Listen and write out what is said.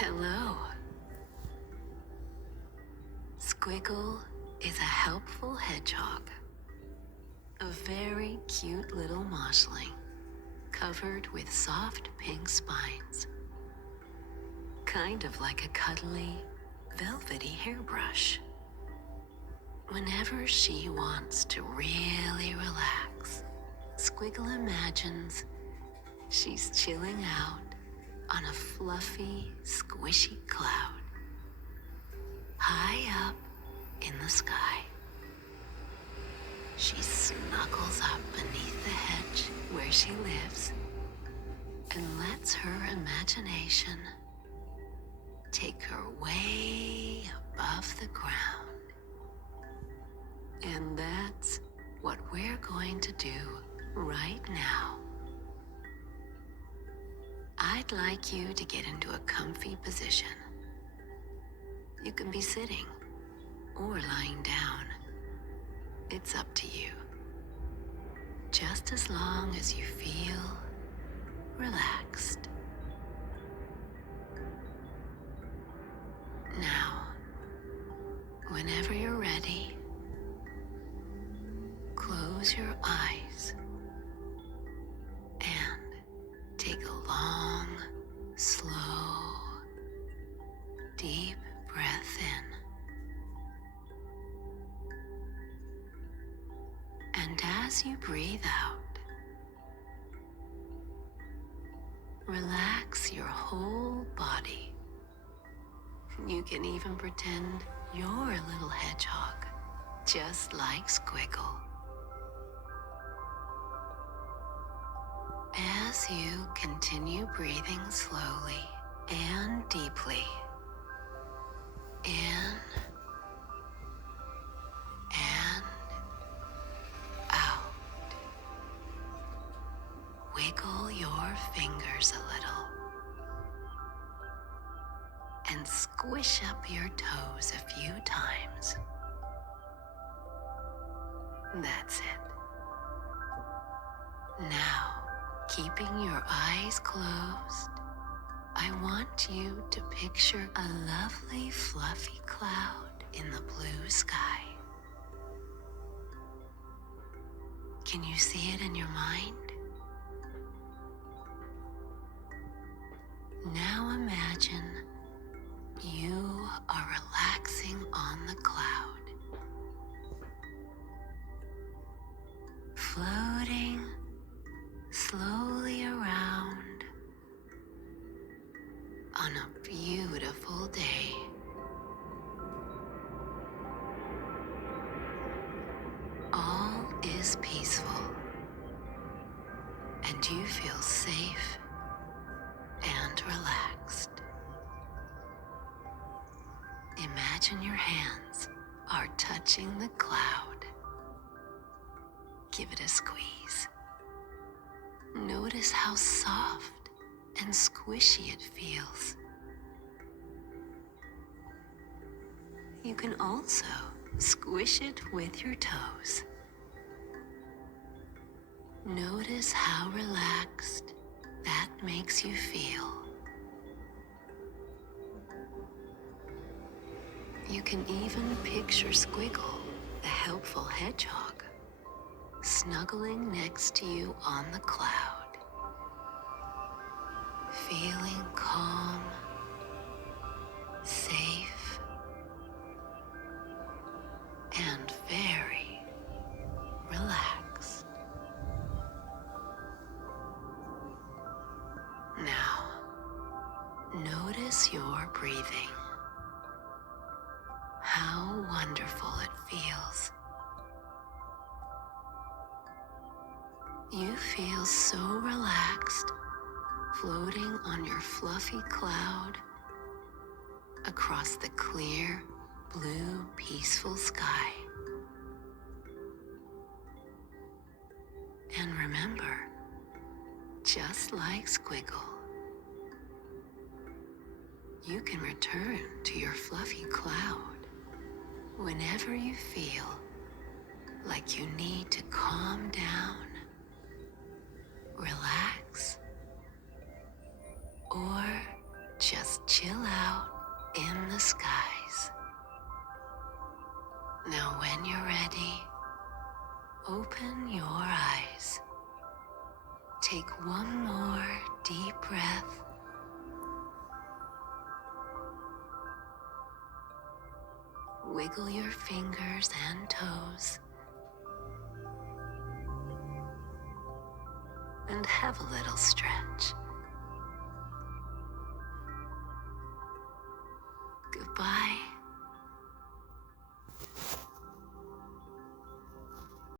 Hello. Squiggle is a helpful hedgehog. A very cute little moshling covered with soft pink spines. Kind of like a cuddly, velvety hairbrush. Whenever she wants to really relax, Squiggle imagines she's chilling out on a fluffy, squishy cloud, high up in the sky. She snuggles up beneath the hedge where she lives and lets her imagination take her way above the ground. And that's what we're going to do right now. I'd like you to get into a comfy position. You can be sitting or lying down. It's up to you. Just as long as you feel relaxed. Now, whenever you're ready, close your eyes and take a long, slow, deep breath in. And as you breathe out, relax your whole body. You can even pretend you're a little hedgehog, just like Squiggle. As you continue breathing slowly and deeply, in and out, wiggle your fingers a little and squish up your toes a few times. That's it. Now, keeping your eyes closed, I want you to picture a lovely fluffy cloud in the blue sky. Can you see it in your mind? Now imagine you are relaxing on the cloud, floating slowly around on a beautiful day. All is peaceful, and you feel safe and relaxed. Imagine your hands are touching the cloud. Give it a squeeze. Notice how soft and squishy it feels. You can also squish it with your toes. Notice how relaxed that makes you feel. You can even picture Squiggle, the helpful hedgehog, snuggling next to you on the cloud, feeling calm, safe, and very relaxed. Now, notice your breathing. How wonderful it feels. You feel so relaxed, floating on your fluffy cloud across the clear, blue, peaceful sky. And remember, just like Squiggle, you can return to your fluffy cloud whenever you feel like you need to calm down, relax, or just chill out in the skies. Now, when you're ready, open your eyes. Take one more deep breath. Wiggle your fingers and toes. And have a little stretch.